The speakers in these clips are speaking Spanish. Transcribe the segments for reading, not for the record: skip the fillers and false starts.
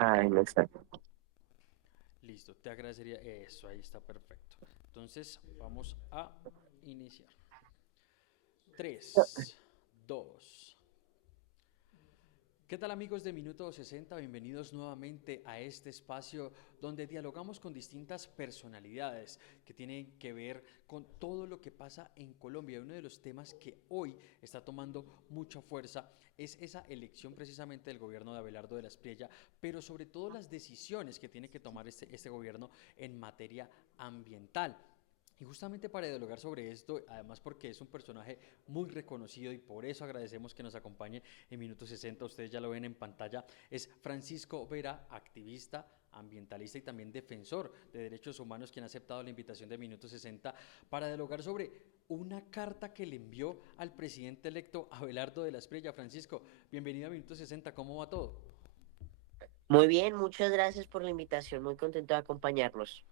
Ay, no está. Listo, te agradecería. Eso, ahí está perfecto. Entonces, vamos a iniciar. 3, 2. ¿Qué tal amigos de Minuto 60? Bienvenidos nuevamente a este espacio donde dialogamos con distintas personalidades que tienen que ver con todo lo que pasa en Colombia. Uno de los temas que hoy está tomando mucha fuerza es esa elección precisamente del gobierno de Abelardo de la Espriella, pero sobre todo las decisiones que tiene que tomar este gobierno en materia ambiental. Y justamente para dialogar sobre esto, además porque es un personaje muy reconocido y por eso agradecemos que nos acompañe en Minuto 60, ustedes ya lo ven en pantalla, es Francisco Vera, activista, ambientalista y también defensor de derechos humanos, quien ha aceptado la invitación de Minuto 60 para dialogar sobre una carta que le envió al presidente electo Abelardo de la Espriella. Francisco, bienvenido a Minuto 60, ¿cómo va todo? Muy bien, muchas gracias por la invitación. Muy contento de acompañarlos.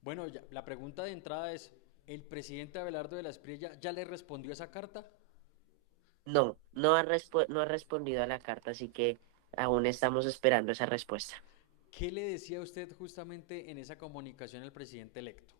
Bueno, ya, la pregunta de entrada es, ¿el presidente Abelardo de la Espriella ya le respondió esa carta? No ha respondido a la carta, así que aún estamos esperando esa respuesta. ¿Qué le decía usted justamente en esa comunicación al presidente electo?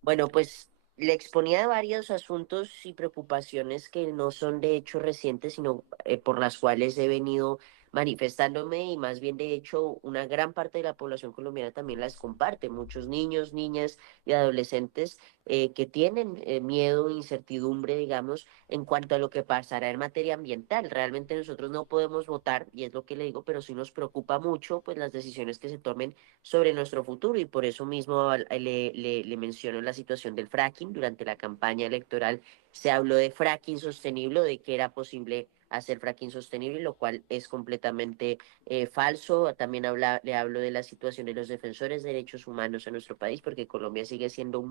Bueno, pues le exponía varios asuntos y preocupaciones que no son de hecho recientes, sino por las cuales he venido manifestándome y más bien de hecho una gran parte de la población colombiana también las comparte. Muchos niños, niñas y adolescentes que tienen miedo, incertidumbre, digamos, en cuanto a lo que pasará en materia ambiental. Realmente nosotros no podemos votar, y es lo que le digo, pero sí nos preocupa mucho pues las decisiones que se tomen sobre nuestro futuro y por eso mismo le menciono la situación del fracking. Durante la campaña electoral se habló de fracking sostenible, de que era posible hacer fracking sostenible, lo cual es completamente falso. También le hablo de la situación de los defensores de derechos humanos en nuestro país, porque Colombia sigue siendo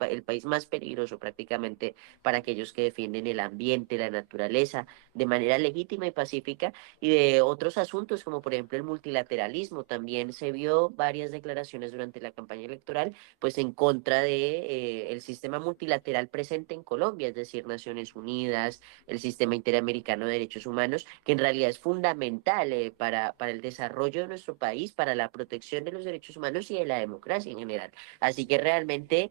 el país más peligroso prácticamente para aquellos que defienden el ambiente, la naturaleza, de manera legítima y pacífica y de otros asuntos, como por ejemplo el multilateralismo. También se vio varias declaraciones durante la campaña electoral, pues en contra de el sistema multilateral presente en Colombia, es decir, Naciones Unidas, el sistema interamericano de derechos humanos, que en realidad es fundamental para el desarrollo de nuestro país, para la protección de los derechos humanos y de la democracia en general. Así que realmente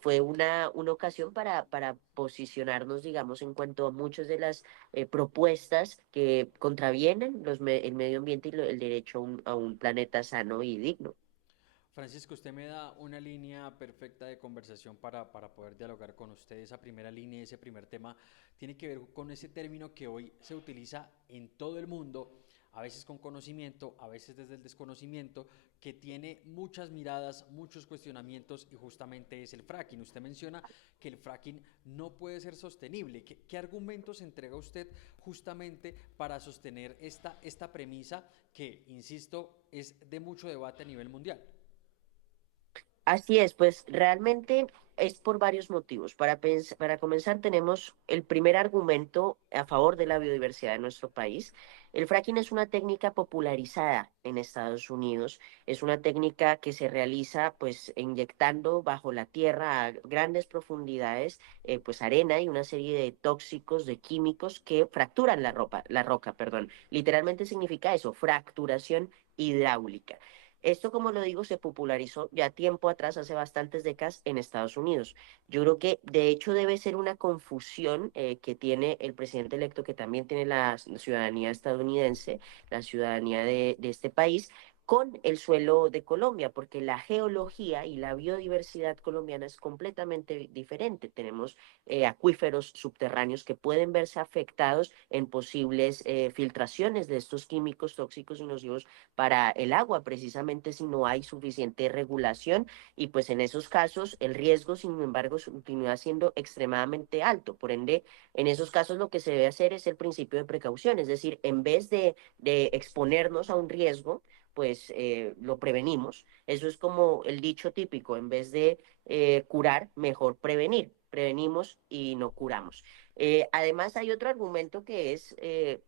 fue una ocasión para posicionarnos, digamos, en cuanto a muchas de las propuestas que contravienen el medio ambiente y el derecho a un planeta sano y digno. Francisco, usted me da una línea perfecta de conversación para poder dialogar con usted. Esa primera línea, ese primer tema, tiene que ver con ese término que hoy se utiliza en todo el mundo, a veces con conocimiento, a veces desde el desconocimiento, que tiene muchas miradas, muchos cuestionamientos y justamente es el fracking. Usted menciona que el fracking no puede ser sostenible. ¿Qué argumentos entrega usted justamente para sostener esta premisa que, insisto, es de mucho debate a nivel mundial? Así es, pues realmente es por varios motivos. Para comenzar, tenemos el primer argumento a favor de la biodiversidad de nuestro país. El fracking es una técnica popularizada en Estados Unidos. Es una técnica que se realiza pues inyectando bajo la tierra a grandes profundidades pues arena y una serie de tóxicos, de químicos que fracturan la roca, perdón. Literalmente significa eso, fracturación hidráulica. Esto, como lo digo, se popularizó ya tiempo atrás, hace bastantes décadas, en Estados Unidos. Yo creo que, de hecho, debe ser una confusión que tiene el presidente electo, que también tiene la ciudadanía estadounidense, la ciudadanía de este país, con el suelo de Colombia, porque la geología y la biodiversidad colombiana es completamente diferente. Tenemos acuíferos subterráneos que pueden verse afectados en posibles filtraciones de estos químicos tóxicos y nocivos para el agua, precisamente si no hay suficiente regulación y pues en esos casos el riesgo, sin embargo, continúa siendo extremadamente alto. Por ende, en esos casos lo que se debe hacer es el principio de precaución, es decir, en vez de exponernos a un riesgo, pues lo prevenimos. Eso es como el dicho típico, en vez de curar, mejor prevenir. Prevenimos y no curamos. Además, hay otro argumento que es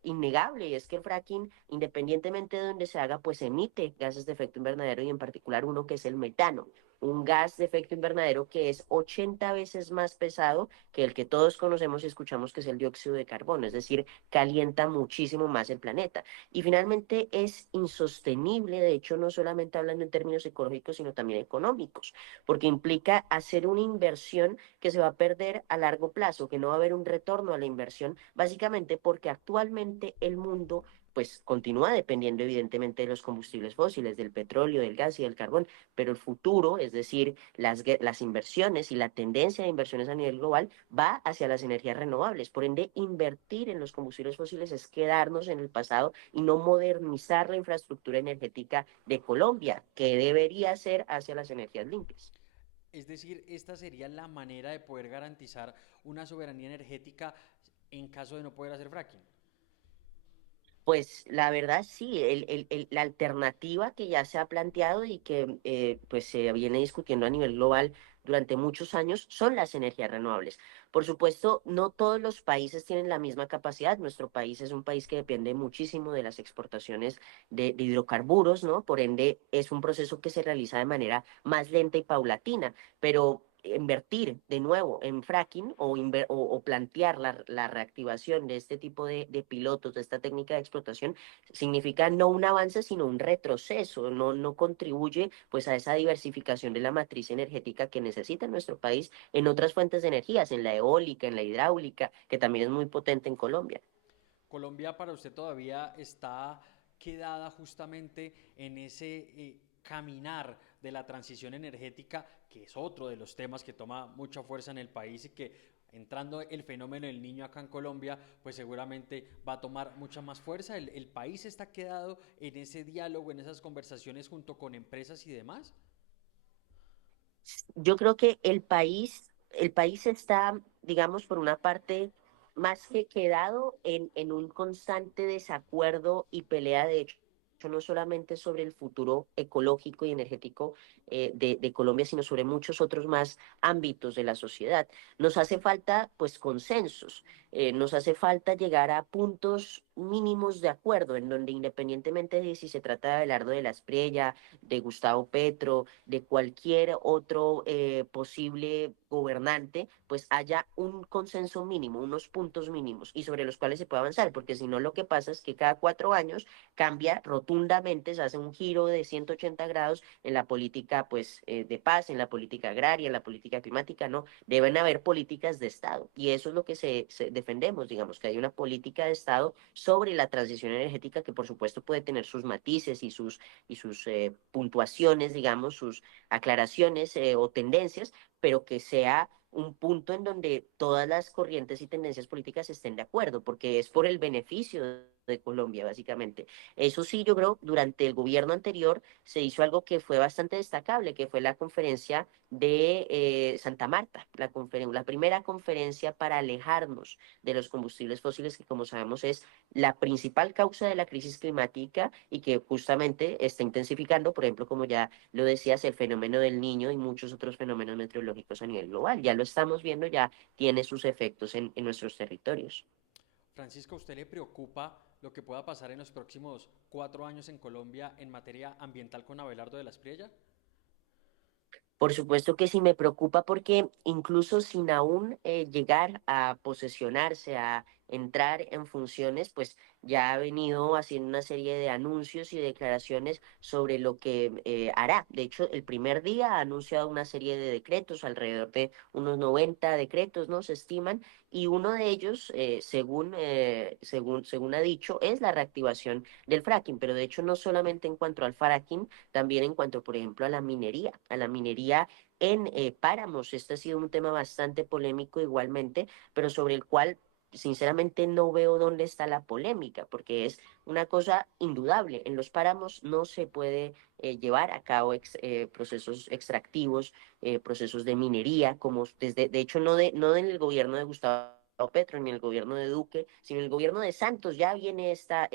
innegable y es que el fracking, independientemente de donde se haga, pues emite gases de efecto invernadero y en particular uno que es el metano. un gas de efecto invernadero que es 80 veces más pesado que el que todos conocemos y escuchamos, que es el dióxido de carbono, es decir, calienta muchísimo más el planeta. Y finalmente es insostenible, de hecho, no solamente hablando en términos ecológicos, sino también económicos, porque implica hacer una inversión que se va a perder a largo plazo, que no va a haber un retorno a la inversión, básicamente porque actualmente el mundo pues continúa dependiendo evidentemente de los combustibles fósiles, del petróleo, del gas y del carbón, pero el futuro, es decir, las inversiones y la tendencia de inversiones a nivel global va hacia las energías renovables. Por ende, invertir en los combustibles fósiles es quedarnos en el pasado y no modernizar la infraestructura energética de Colombia, que debería ser hacia las energías limpias. Es decir, esta sería la manera de poder garantizar una soberanía energética en caso de no poder hacer fracking. Pues la verdad sí, la alternativa que ya se ha planteado y que pues se viene discutiendo a nivel global durante muchos años son las energías renovables. Por supuesto, no todos los países tienen la misma capacidad. Nuestro país es un país que depende muchísimo de las exportaciones de hidrocarburos, ¿no? Por ende, es un proceso que se realiza de manera más lenta y paulatina, pero invertir de nuevo en fracking o plantear la reactivación de este tipo de pilotos, de esta técnica de explotación, significa no un avance, sino un retroceso, no contribuye pues a esa diversificación de la matriz energética que necesita nuestro país en otras fuentes de energías, en la eólica, en la hidráulica, que también es muy potente en Colombia. Colombia para usted todavía está quedada justamente en ese caminar de la transición energética, que es otro de los temas que toma mucha fuerza en el país y que entrando el fenómeno del niño acá en Colombia, pues seguramente va a tomar mucha más fuerza. El país está quedado en ese diálogo, en esas conversaciones junto con empresas y demás. Yo creo que el país está, digamos, por una parte, más que quedado en un constante desacuerdo y pelea, de hecho, no solamente sobre el futuro ecológico y energético de Colombia, sino sobre muchos otros más ámbitos de la sociedad. Nos hace falta, pues, consensos, nos hace falta llegar a puntos mínimos de acuerdo, en donde independientemente de si se trata de Abelardo de la Espriella, de Gustavo Petro, de cualquier otro posible gobernante, pues haya un consenso mínimo, unos puntos mínimos y sobre los cuales se puede avanzar, porque si no lo que pasa es que cada 4 años cambia rotundamente, se hace un giro de 180 grados en la política pues de paz, en la política agraria, en la política climática, no, deben haber políticas de Estado y eso es lo que se defendemos, digamos, que hay una política de Estado sobre la transición energética que por supuesto puede tener sus matices y sus puntuaciones, digamos, sus aclaraciones o tendencias, pero que sea un punto en donde todas las corrientes y tendencias políticas estén de acuerdo, porque es por el beneficio de Colombia, básicamente. Eso sí, yo creo, durante el gobierno anterior se hizo algo que fue bastante destacable, que fue la conferencia de Santa Marta, la primera conferencia para alejarnos de los combustibles fósiles, que como sabemos es la principal causa de la crisis climática y que justamente está intensificando, por ejemplo, como ya lo decías, el fenómeno del niño y muchos otros fenómenos meteorológicos a nivel global. Ya lo estamos viendo, ya tiene sus efectos en nuestros territorios. Francisco, ¿a usted le preocupa lo que pueda pasar en los próximos 4 años en Colombia en materia ambiental con Abelardo de la Espriella? Por supuesto que sí me preocupa porque incluso sin aún llegar a posesionarse, a entrar en funciones, pues ya ha venido haciendo una serie de anuncios y declaraciones sobre lo que hará. De hecho, el primer día ha anunciado una serie de decretos, alrededor de unos 90 decretos, ¿no? Se estiman, y uno de ellos, según ha dicho, es la reactivación del fracking, pero de hecho no solamente en cuanto al fracking, también en cuanto, por ejemplo, a la minería en páramos. Este ha sido un tema bastante polémico igualmente, pero sobre el cual sinceramente no veo dónde está la polémica, porque es una cosa indudable. En los páramos no se puede llevar a cabo procesos extractivos, procesos de minería, como de hecho no en el gobierno de Gustavo Petro ni el gobierno de Duque, sino el gobierno de Santos ya viene esta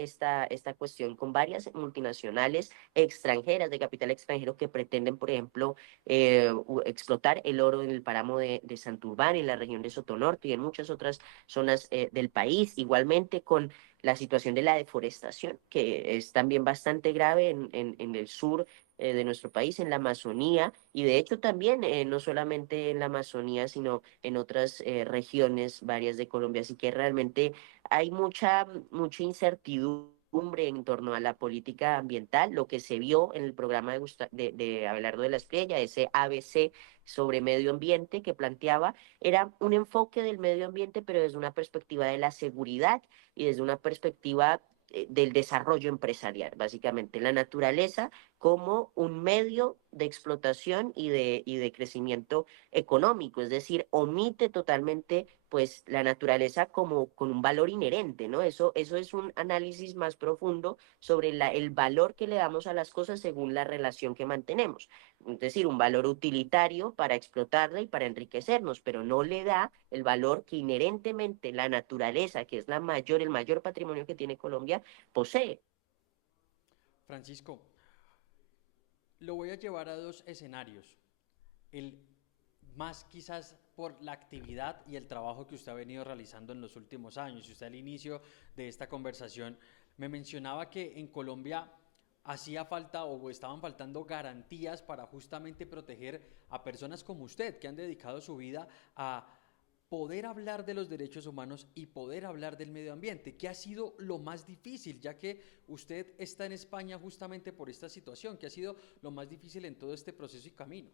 cuestión con varias multinacionales extranjeras de capital extranjero que pretenden, por ejemplo, explotar el oro en el páramo de Santurbán, en la región de Sotonorte y en muchas otras zonas del país. Igualmente con la situación de la deforestación, que es también bastante grave en el sur de nuestro país, en la Amazonía, y de hecho también no solamente en la Amazonía, sino en otras regiones varias de Colombia. Así que realmente hay mucha incertidumbre en torno a la política ambiental, lo que se vio en el programa de Abelardo de la Espriella, ese ABC sobre medio ambiente que planteaba, era un enfoque del medio ambiente, pero desde una perspectiva de la seguridad y desde una perspectiva del desarrollo empresarial, básicamente la naturaleza como un medio de explotación y de crecimiento económico, es decir, omite totalmente pues la naturaleza como con un valor inherente, ¿no? Eso es un análisis más profundo sobre el valor que le damos a las cosas según la relación que mantenemos. Es decir, un valor utilitario para explotarla y para enriquecernos, pero no le da el valor que inherentemente la naturaleza, que es el mayor patrimonio que tiene Colombia, posee. Francisco, lo voy a llevar a dos escenarios. El más quizás por la actividad y el trabajo que usted ha venido realizando en los últimos años. Y usted al inicio de esta conversación me mencionaba que en Colombia hacía falta o estaban faltando garantías para justamente proteger a personas como usted que han dedicado su vida a poder hablar de los derechos humanos y poder hablar del medio ambiente. ¿Qué ha sido lo más difícil, ya que usted está en España justamente por esta situación? ¿Qué ha sido lo más difícil en todo este proceso y camino?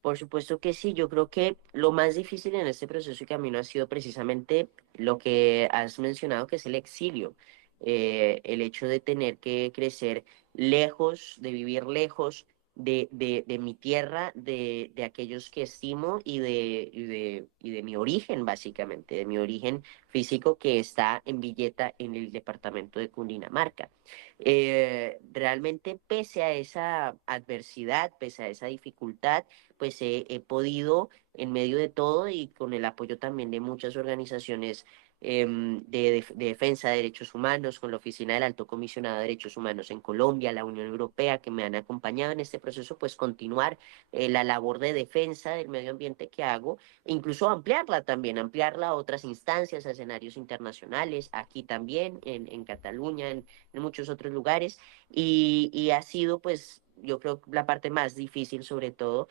Por supuesto que sí, yo creo que lo más difícil en este proceso y camino ha sido precisamente lo que has mencionado, que es el exilio. El hecho de tener que crecer lejos, de vivir lejos de mi tierra, de aquellos que estimo y de mi origen, básicamente, de mi origen físico que está en Villeta, en el departamento de Cundinamarca. Realmente, pese a esa adversidad, pese a esa dificultad, pues he podido, en medio de todo y con el apoyo también de muchas organizaciones de defensa de derechos humanos, con la Oficina del Alto Comisionado de Derechos Humanos en Colombia, la Unión Europea, que me han acompañado en este proceso, pues continuar la labor de defensa del medio ambiente que hago, e incluso ampliarla también, ampliarla a otras instancias, a escenarios internacionales, aquí también, en Cataluña, en muchos otros lugares, y ha sido pues yo creo la parte más difícil sobre todo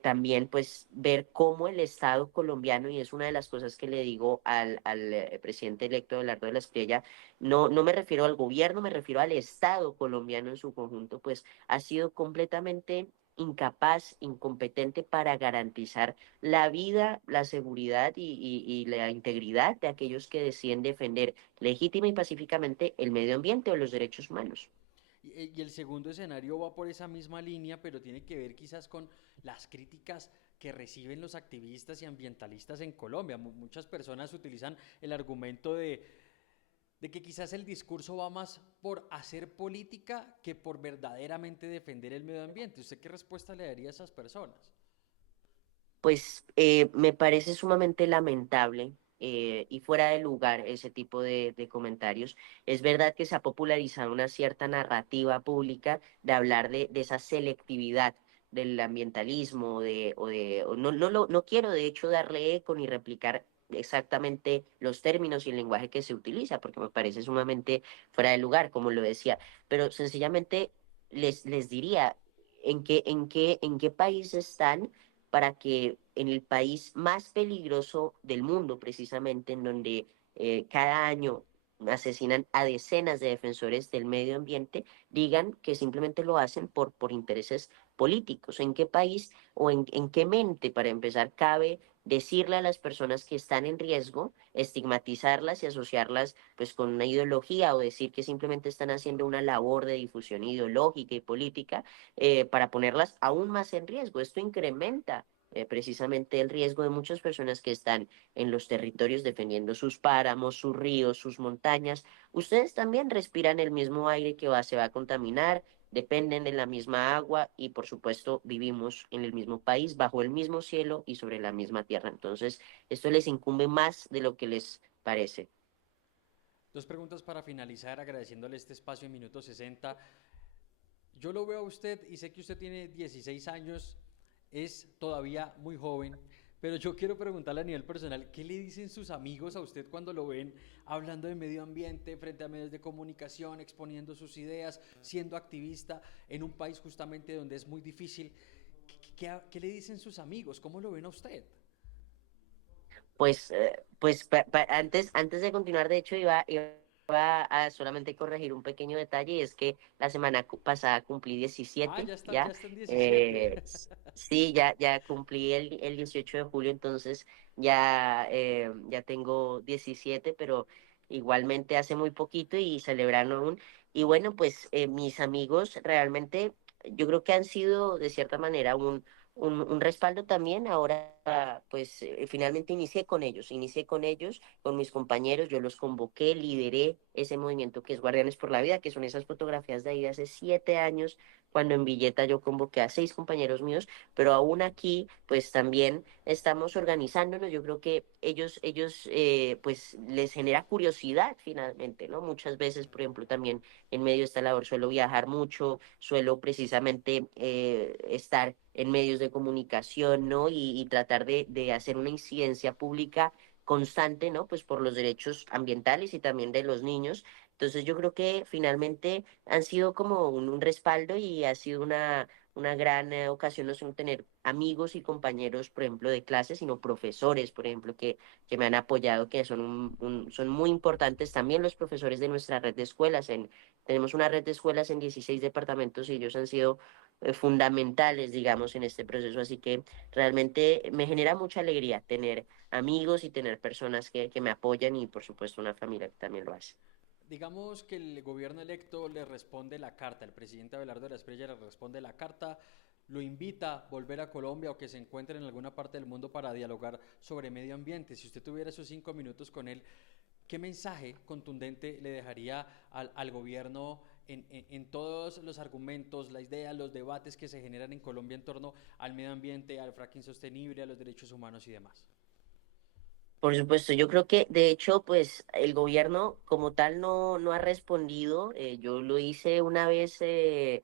también pues ver cómo el Estado colombiano, y es una de las cosas que le digo al presidente electo Abelardo de la Espriella, no me refiero al gobierno, me refiero al Estado colombiano en su conjunto, pues ha sido completamente incapaz, incompetente para garantizar la vida, la seguridad y la integridad de aquellos que deciden defender legítima y pacíficamente el medio ambiente o los derechos humanos. Y el segundo escenario va por esa misma línea, pero tiene que ver quizás con las críticas que reciben los activistas y ambientalistas en Colombia. Muchas personas utilizan el argumento de que quizás el discurso va más por hacer política que por verdaderamente defender el medio ambiente. ¿Usted qué respuesta le daría a esas personas? Pues me parece sumamente lamentable y fuera de lugar ese tipo de comentarios. Es verdad que se ha popularizado una cierta narrativa pública de hablar de esa selectividad del ambientalismo, no quiero de hecho darle eco ni replicar exactamente los términos y el lenguaje que se utiliza, porque me parece sumamente fuera de lugar, como lo decía, pero sencillamente les diría en qué país están para que en el país más peligroso del mundo, precisamente, en donde cada año asesinan a decenas de defensores del medio ambiente, digan que simplemente lo hacen por intereses políticos. ¿En qué país o en qué mente, para empezar, cabe decirle a las personas que están en riesgo, estigmatizarlas y asociarlas pues con una ideología o decir que simplemente están haciendo una labor de difusión ideológica y política para ponerlas aún más en riesgo? Esto incrementa precisamente el riesgo de muchas personas que están en los territorios defendiendo sus páramos, sus ríos, sus montañas. Ustedes también respiran el mismo aire se va a contaminar, dependen de la misma agua y por supuesto vivimos en el mismo país, bajo el mismo cielo y sobre la misma tierra. Entonces, esto les incumbe más de lo que les parece. Dos preguntas para finalizar, agradeciéndole este espacio en minuto 60. Yo lo veo a usted y sé que usted tiene 16 años, es todavía muy joven, Pero yo quiero preguntarle a nivel personal, ¿qué le dicen sus amigos a usted cuando lo ven hablando de medio ambiente frente a medios de comunicación, exponiendo sus ideas, siendo activista en un país justamente donde es muy difícil? ¿Qué le dicen sus amigos? ¿Cómo lo ven a usted? Antes de continuar, de hecho, iba a solamente corregir un pequeño detalle, y es que la semana pasada cumplí Ah, 17, ya ¿ya? está en 17. Sí, ya cumplí el 18 de julio, entonces ya tengo 17, pero igualmente hace muy poquito y celebrando aún. Y bueno, pues mis amigos realmente yo creo que han sido de cierta manera un respaldo también. Ahora, pues finalmente inicié con ellos, con mis compañeros, yo los convoqué, lideré ese movimiento que es Guardianes por la Vida, que son esas fotografías de ahí de hace 7 años, cuando en Villeta yo convoqué a 6 compañeros míos, pero aún aquí, pues también estamos organizándonos. Yo creo que pues les genera curiosidad finalmente, ¿no? Muchas veces, por ejemplo, también en medio de esta labor suelo viajar mucho, suelo precisamente estar en medios de comunicación, ¿no? Y tratar de hacer una incidencia pública constante, ¿no? Pues por los derechos ambientales y también de los niños. Entonces yo creo que finalmente han sido como un respaldo, y ha sido una gran ocasión no solo tener amigos y compañeros, por ejemplo, de clase, sino profesores, por ejemplo, que me han apoyado, que son, son muy importantes. También los profesores de nuestra red de escuelas. Tenemos una red de escuelas en 16 departamentos, y ellos han sido fundamentales, digamos, en este proceso. Así que realmente me genera mucha alegría tener amigos y tener personas que me apoyan, y por supuesto una familia que también lo hace. Digamos que el gobierno electo le responde la carta, el presidente Abelardo de la Espriella le responde la carta, lo invita a volver a Colombia o que se encuentre en alguna parte del mundo para dialogar sobre medio ambiente. Si usted tuviera esos 5 minutos con él, ¿qué mensaje contundente le dejaría al gobierno en todos los argumentos, la idea, los debates que se generan en Colombia en torno al medio ambiente, al fracking sostenible, a los derechos humanos y demás? Por supuesto, yo creo que de hecho, pues el gobierno como tal no ha respondido. Yo lo hice una vez, se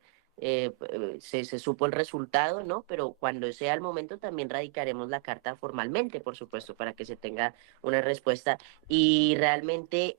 supo el resultado, ¿no? Pero cuando sea el momento también radicaremos la carta formalmente, por supuesto, para que se tenga una respuesta. Y realmente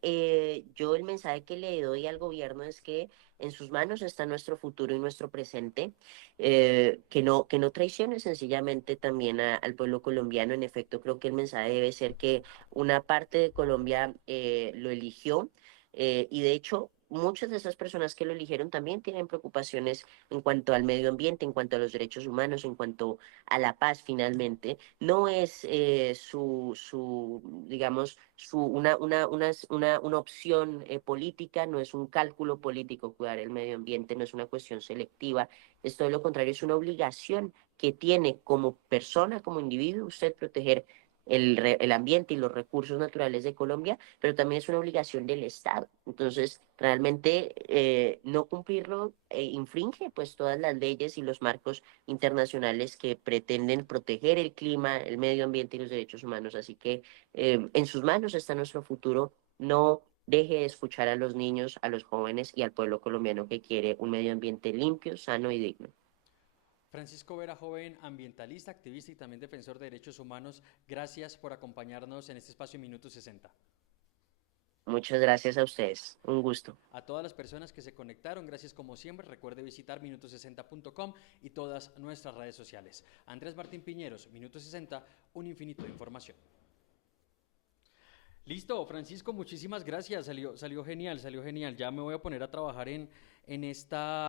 yo el mensaje que le doy al gobierno es que en sus manos está nuestro futuro y nuestro presente, que no traicione sencillamente también al pueblo colombiano. En efecto, creo que el mensaje debe ser que una parte de Colombia lo eligió, y de hecho muchas de esas personas que lo eligieron también tienen preocupaciones en cuanto al medio ambiente, en cuanto a los derechos humanos, en cuanto a la paz finalmente. No es digamos, una opción política, no es un cálculo político cuidar el medio ambiente, no es una cuestión selectiva, es todo lo contrario, es una obligación que tiene como persona, como individuo, usted proteger el ambiente y los recursos naturales de Colombia, pero también es una obligación del Estado. Entonces, realmente no cumplirlo infringe pues todas las leyes y los marcos internacionales que pretenden proteger el clima, el medio ambiente y los derechos humanos. Así que en sus manos está nuestro futuro. No deje de escuchar a los niños, a los jóvenes y al pueblo colombiano que quiere un medio ambiente limpio, sano y digno. Francisco Vera, joven ambientalista, activista y también defensor de derechos humanos, gracias por acompañarnos en este espacio Minuto 60. Muchas gracias a ustedes. Un gusto. A todas las personas que se conectaron, gracias como siempre. Recuerde visitar minuto60.com y todas nuestras redes sociales. Andrés Martín Piñeros, Minuto 60, un infinito de información. Listo, Francisco, muchísimas gracias. Salió genial, salió genial. Ya me voy a poner a trabajar en esta